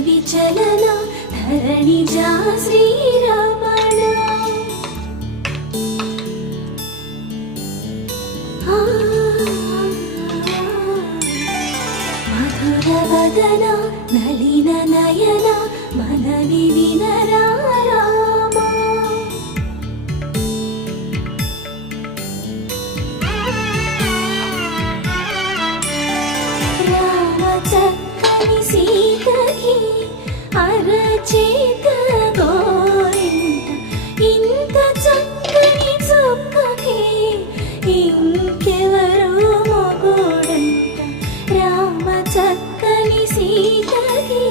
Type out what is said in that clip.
విచలన ధరణిజా శ్రీరమణ మధుర వదన నళిన నయన మనని వినరా రామా రామ చక్కని సీతకి అరచేత గోరింట ఇంత చక్కని చుక్కకి ఇంకెవరు మొగుడంట రామ చక్కని సీతకి